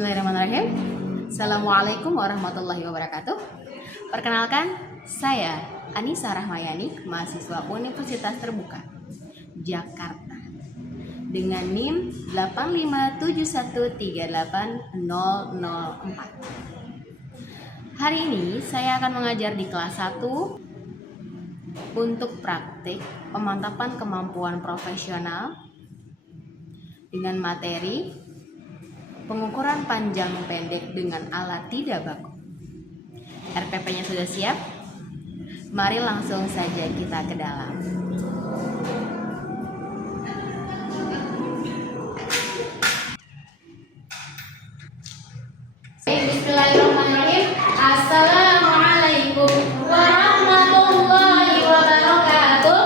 Bismillahirrahmanirrahim. Assalamualaikum warahmatullahi wabarakatuh. Perkenalkan, saya Anissa Rahmayani, mahasiswa Universitas Terbuka Jakarta dengan NIM 857138004. Hari ini saya akan mengajar di kelas 1 untuk praktik pemantapan kemampuan profesional dengan materi pengukuran panjang pendek dengan alat tidak baku. RPP-nya sudah siap? Mari langsung saja kita ke dalam. Bismillahirrahmanirrahim. Assalamualaikum warahmatullahi wabarakatuh.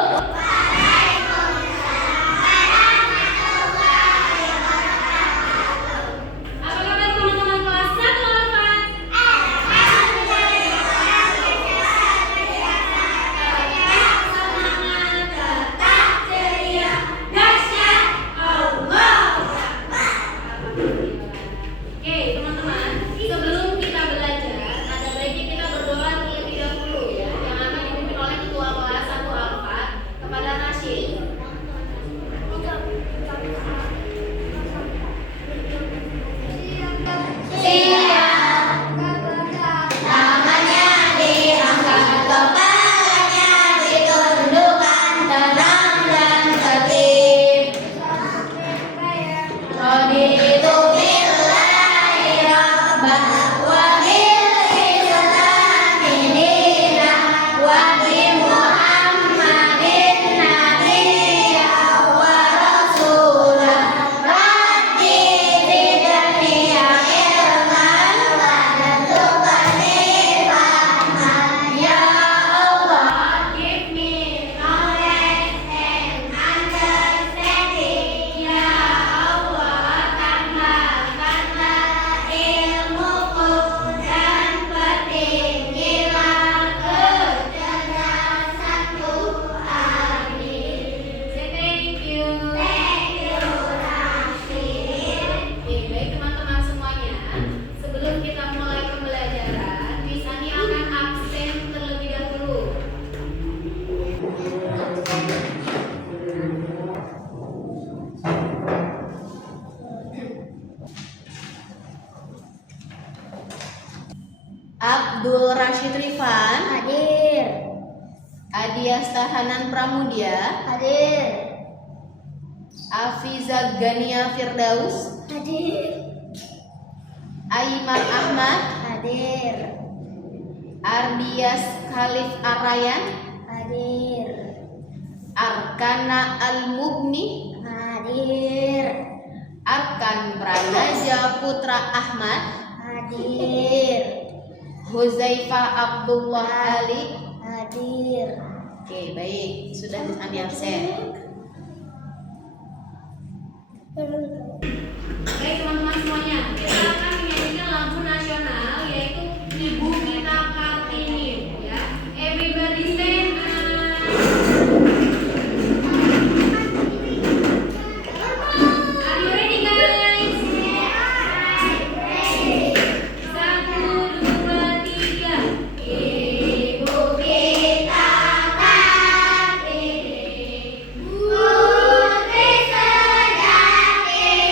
Abdul Rashid Rifan Hadir. Adiasta Hanan Pramudia, Hadir. Afiza Gania Firdaus, Hadir. Aiman Ahmad, Hadir. Ardias Khalif Arayan, Hadir. Arkana Al-Mubni, Hadir. Arkan Pranaja Putra Ahmad, Hadir. Huzaifah Abdullah Ali. Hadir. Oke, baik, sudah kami absen. Baik teman-teman semuanya, kita akan menyanyikan lagu nasional yaitu Ibu Kita Kartini, ya. Everybody stand up. Are you ready guys? Satu, dua, tiga. Ibu kita Kartini, putri sejati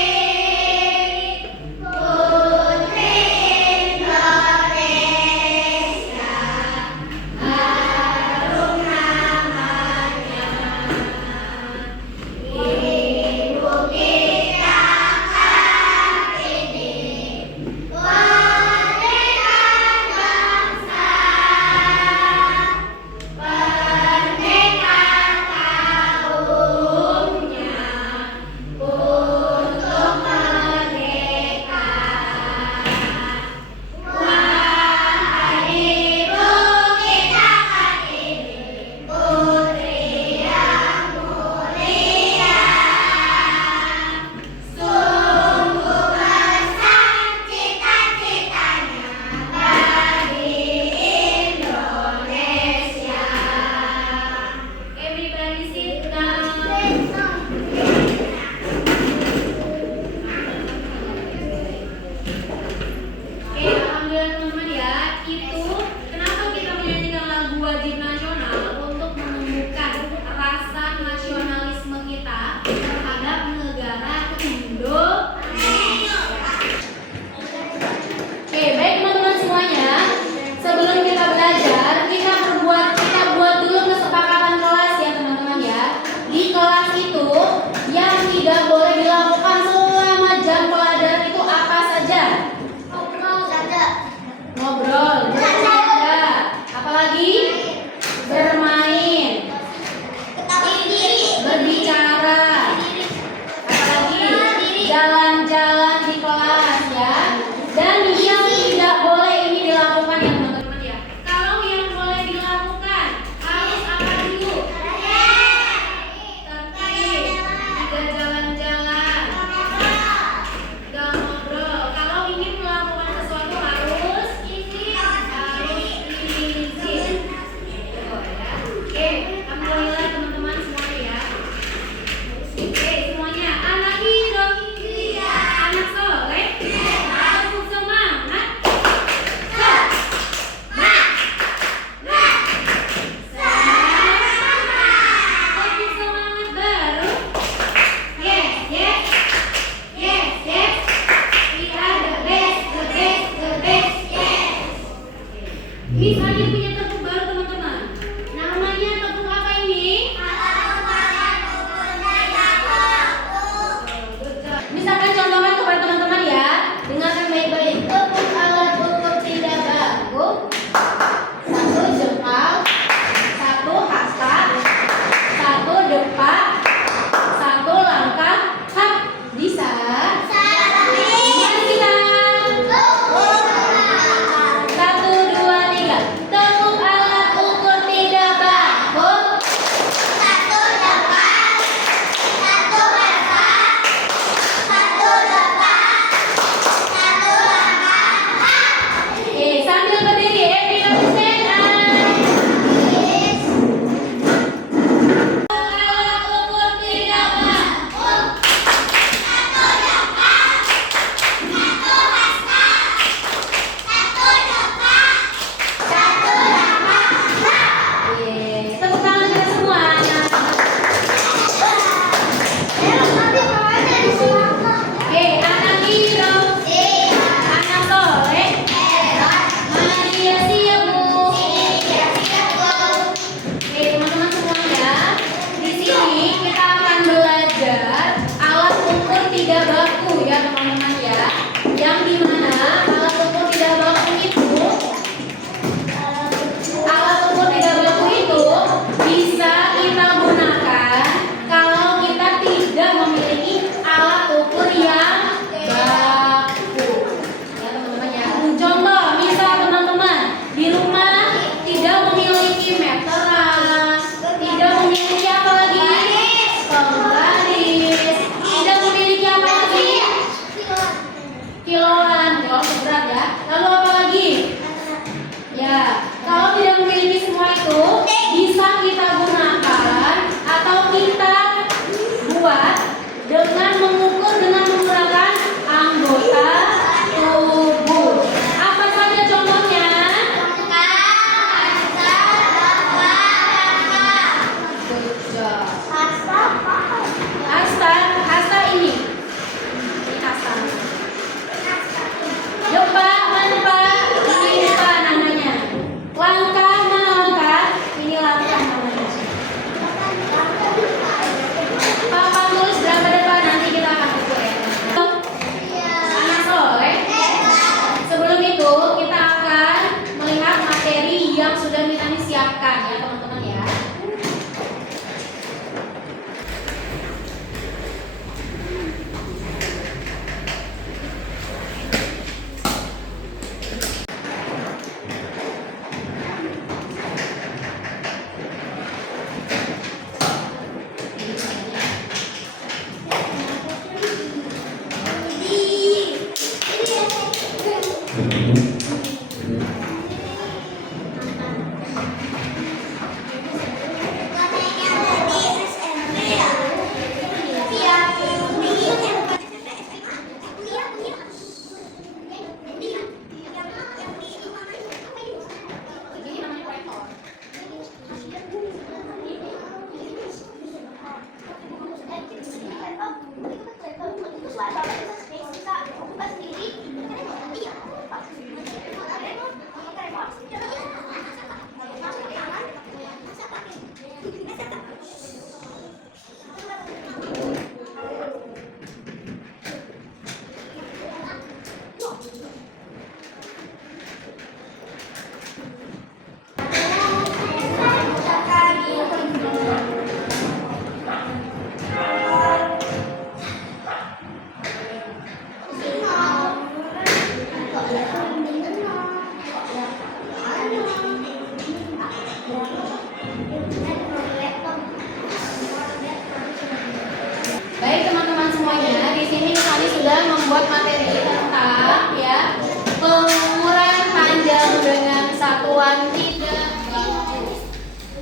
Baik teman-teman semuanya, di sini kami sudah membuat materi tentang ya pengukuran panjang dengan satuan tidak baku.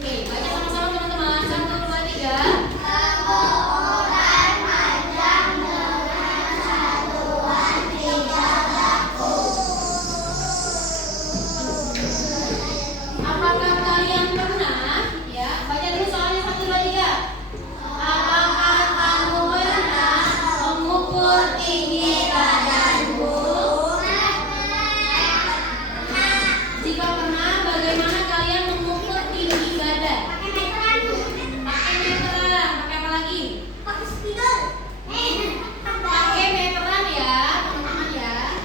Oke, baca sama-sama teman-teman. 1, 2, 3. Pengukuran panjang dengan satuan tidak baku. Apakah kalian pernah ya baca dulu soalnya 1, 2, 3. Apakah kamu pernah mengukur tinggi badanmu? Jika pernah, bagaimana kalian mengukur tinggi badan? Pakai meteran. Pakai apa lagi? Pakai meteran ya, teman-teman ya.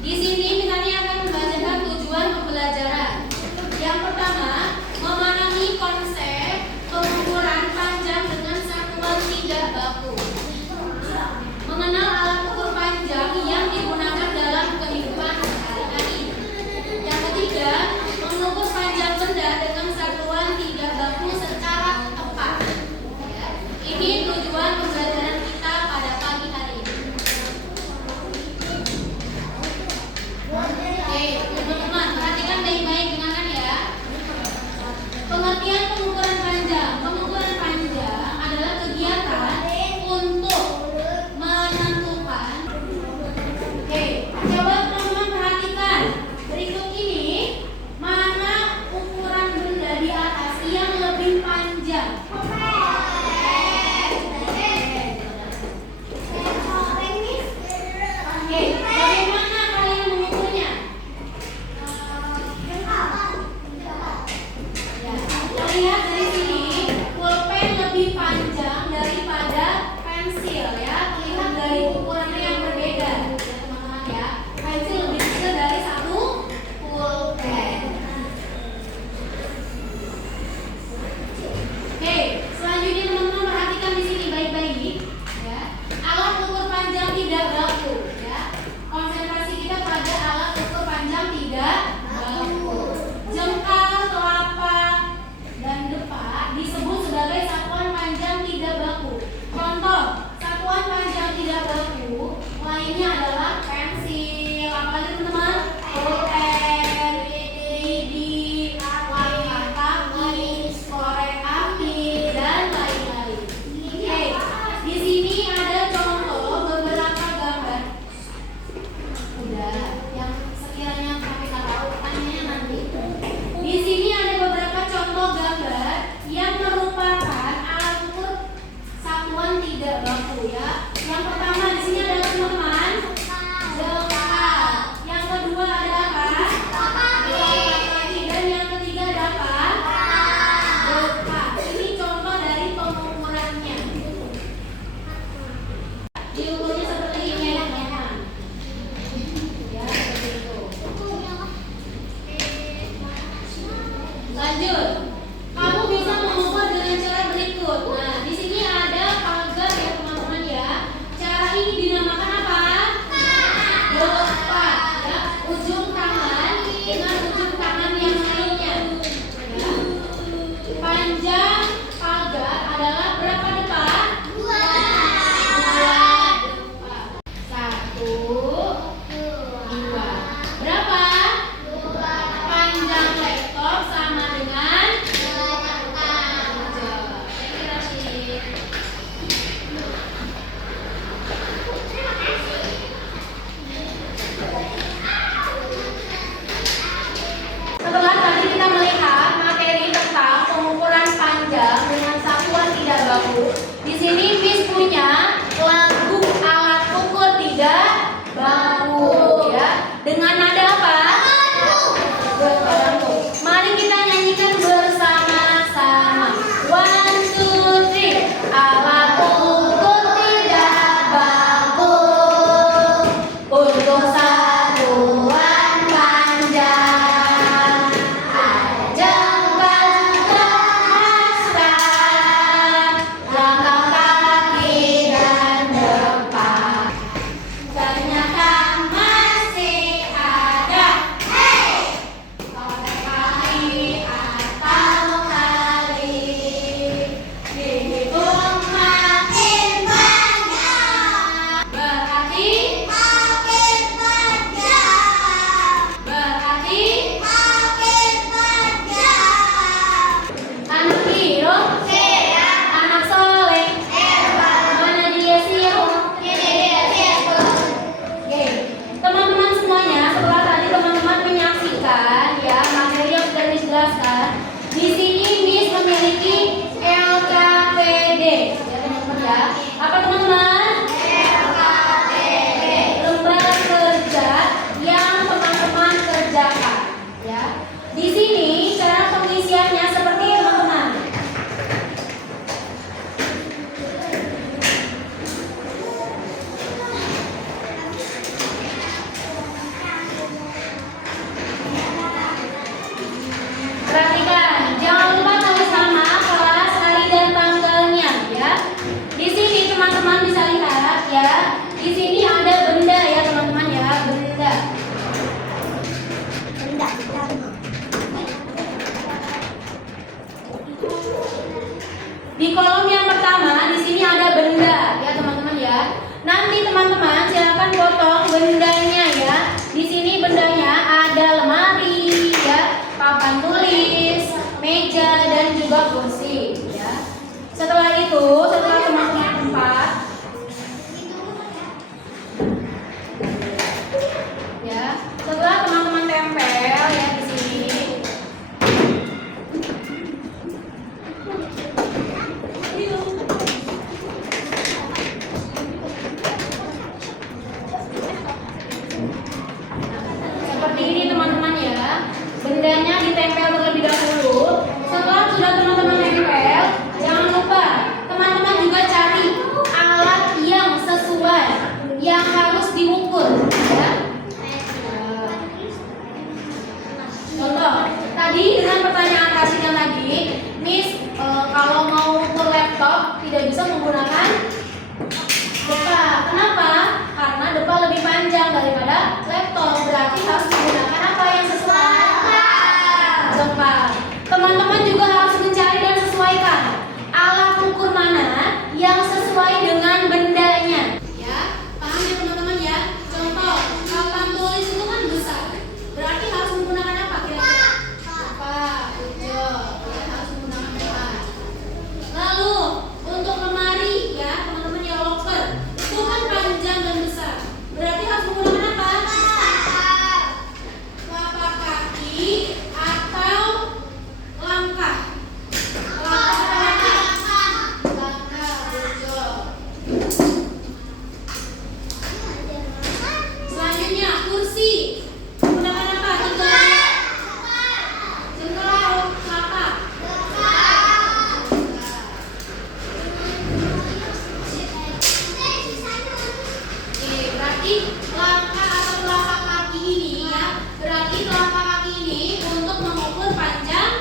Di sini misalnya akan membacakan tujuan pembelajaran. Yang pertama, memahami konsep pengukuran panjang dengan satuan tidak baku. Mengenal alat ukur panjang yang digunakan dalam kehidupan sehari-hari. Yang ketiga, mengukur panjang benda dengan satuan tidak baku secara tepat. Ya, ini tujuan pembelajaran kita pada pagi hari ini. Oke, teman-teman, perhatikan baik-baik dengarkan ya. Pengertian pengukuran panjang. Pengukuran panjang adalah kegiatan untuk menentukan. Oke, coba teman-teman perhatikan. Berikut ini mana ukuran benda di atas yang lebih panjang? Oke, bagaimana kalian mengukurnya? Ya, lihat dari sini, pulpen lebih panjang daripada pensil ya. Terlihat dari ukurannya yang berbeda, ya teman-teman ya. Pensil lebih kecil dari satu pulpen. Oke, selanjutnya teman-teman perhatikan di sini baik-baik ya. Alat ukur panjang tidak baku ya. Konsentrasi kita pada alat ukur panjang tidak baku. Jengkal, telapak, dan depak disebut sebagai satuan panjang tidak baku. Contoh, satuan panjang tidak baku lainnya adalah pensil, apalagi teman-teman? Pulpen, lidi, langkah kaki, korek api, dan lain-lain. Oke, di sini ada contoh beberapa gambar. Udah, yang sekiranya kami nggak tahu tanyanya nanti. Di sini ada beberapa contoh gambar yang merupakan alat ukur satuan tidak baku ya. Yang pertama di sini ada teman-teman jengkal. Yang kedua ada apa? Telapak kaki. Dan yang ketiga ada apa? Depak. Ini contoh dari pengukurannya. Diukurnya seperti ini ya teman-teman. Ya, seperti itu. Lanjut. Kamu bisa mengukur dengan cara berikut. Nah, di sini ada pagar ya teman-teman ya. Cara ini dinamakan apa? Depak. Ya, ujung tangan dengan ujung tangan yang lainnya. Ya. Panjang pagar adalah berapa depak? 2 depak. 1, 2. Berapa? Panjang laptop sama dengan setelah tadi kita melihat materi tentang pengukuran panjang Di kolom yang pertama di sini ada benda ya teman-teman ya. Nanti teman-teman silakan potong bendanya ya. Di sini bendanya ada lemari ya, papan tulis, meja dan juga kursi ya. Setelah itu, setelah teman-teman tempat ya, setelah teman-teman tempel ya di sini. Seperti ini teman-teman ya. Bendanya ditempel terlebih dahulu. Setelah sudah teman-teman tempel, jangan lupa teman-teman juga cari alat yang sesuai, yang harus diukur ya. Contoh, tadi dengan pertanyaan Rasina tadi, Miss kalau mau ukur laptop tidak bisa menggunakan depa. Kenapa? Karena depa lebih panjang daripada laptop. Berarti harus menggunakan apa yang sesuai? Depa. Teman-teman juga harus mencari dan sesuaikan alat ukur mana yang sesuai dengan bendanya. Ya, paham ya teman-teman ya? Contoh, papan tulis itu kan besar. Berarti harus menggunakan apa kira-kira? Depa, ujo. Ya, harus menggunakan depa. Lalu untuk lemari ya teman-teman ya, locker itu kan panjang dan besar. Berarti harus menggunakan apa? Telapak kaki atau langkah. Langkah, betul. Selanjutnya kursi. Menggunakan apa? Jengkol, telapak. Oke, berarti langkah atau telapak kaki ini ya, berarti telapak kaki ini untuk mengukur panjang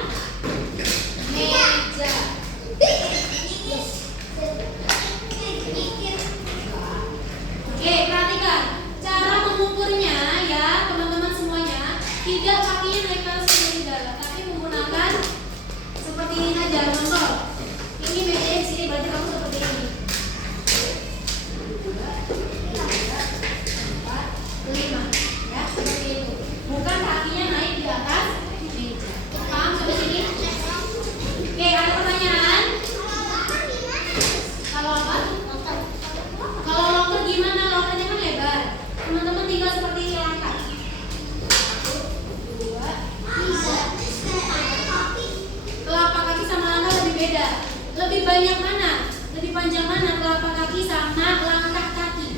meja. Oke, perhatikan cara mengukurnya ya teman-teman semuanya. Tidak kakinya naik ke atas tidak, tapi menggunakan seperti ini aja. Contoh, ini meja di sini, berarti kamu seperti ini. 5 ya, seperti itu. Bukan kakinya naik di atas meja. Paham sampai sini? Oke, ada pertanyaan? Kalau apa? Kalau locker gimana? Lockernya kan lebar. Teman-teman tinggal seperti ini langkah. 1, 2, 3. Telapak kaki sama langkah lebih beda. Lebih banyak mana? Lebih panjang mana? Telapak kaki sama langkah kaki.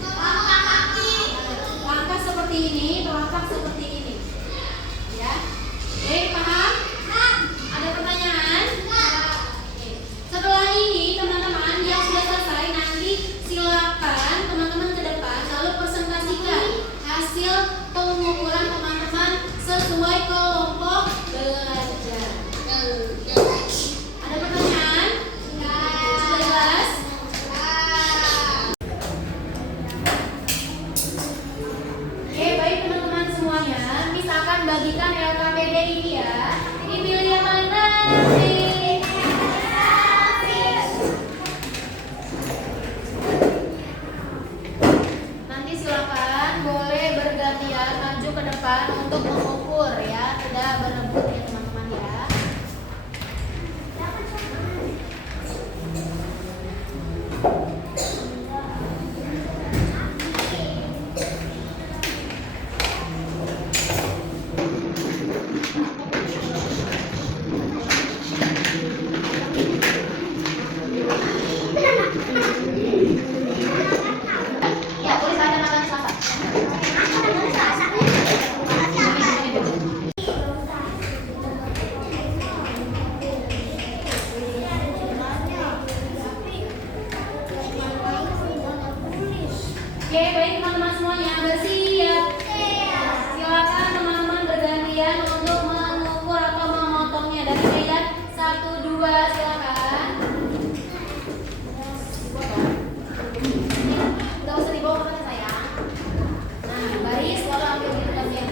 Langkah seperti ini, telapak seperti ini. Ya. Oke, paham? Ada pertanyaan? Oke. Setelah ini teman-teman yang sudah selesai, nanti silakan teman-teman ke depan lalu presentasikan hasil pengukuran teman-teman sesuai kelompok belajar. Ada pertanyaan? Sudah jelas? Oke, baik teman-teman semuanya, Miss akan bagikan LKPD ini ya. Dipilih yang paling baik. Nanti silakan boleh bergantian maju ke depan untuk mengukur ya, tidak berebut ya teman-teman ya. Ya, boleh saya makan selasa. Oke, baik teman-teman semuanya bersiap. Silakan teman-teman bergantian untuk mengukur atau memotongnya. Dari saya 1, 2, silakan. Enggak usah dibawa ke sana sayang. Nah, baris lalu ambil di dalamnya.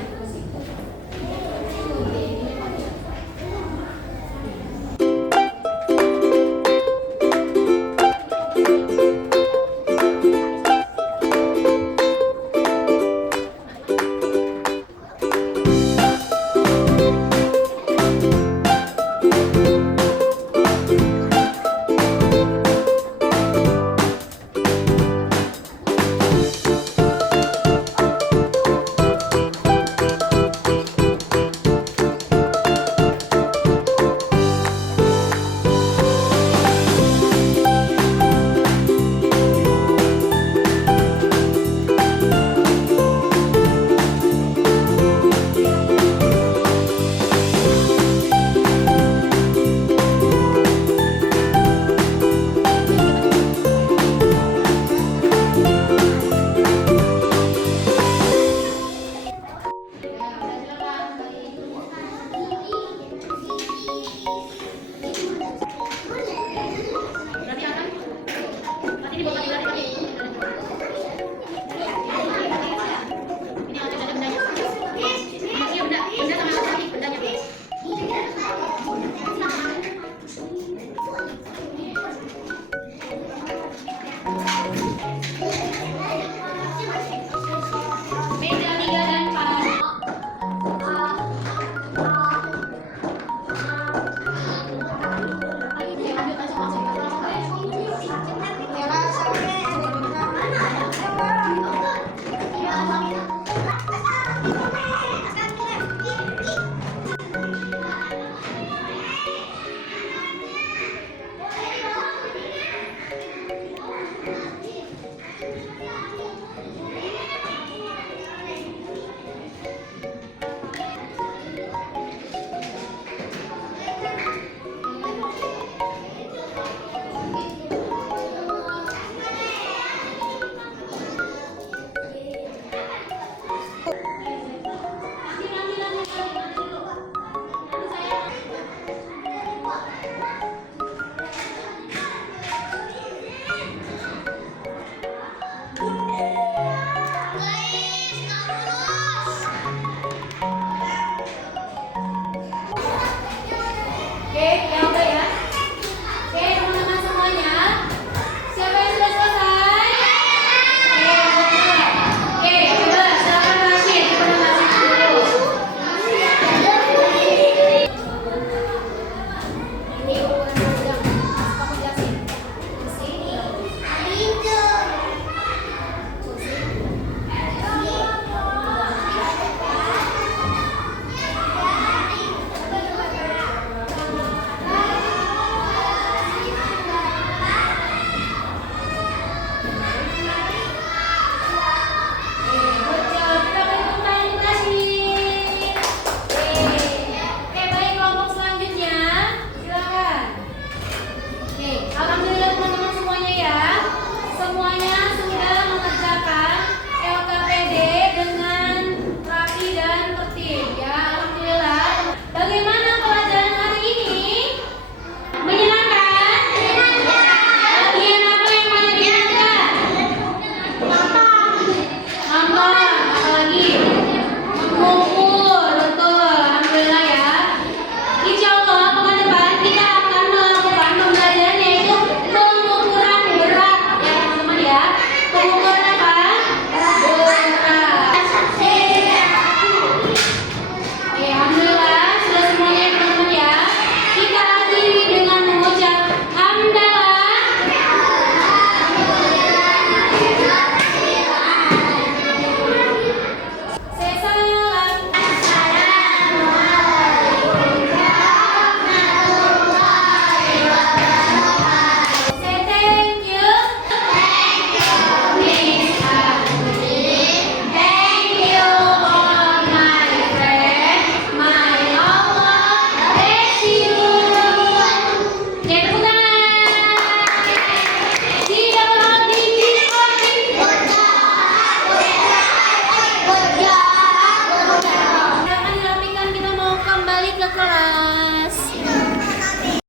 Maksudnya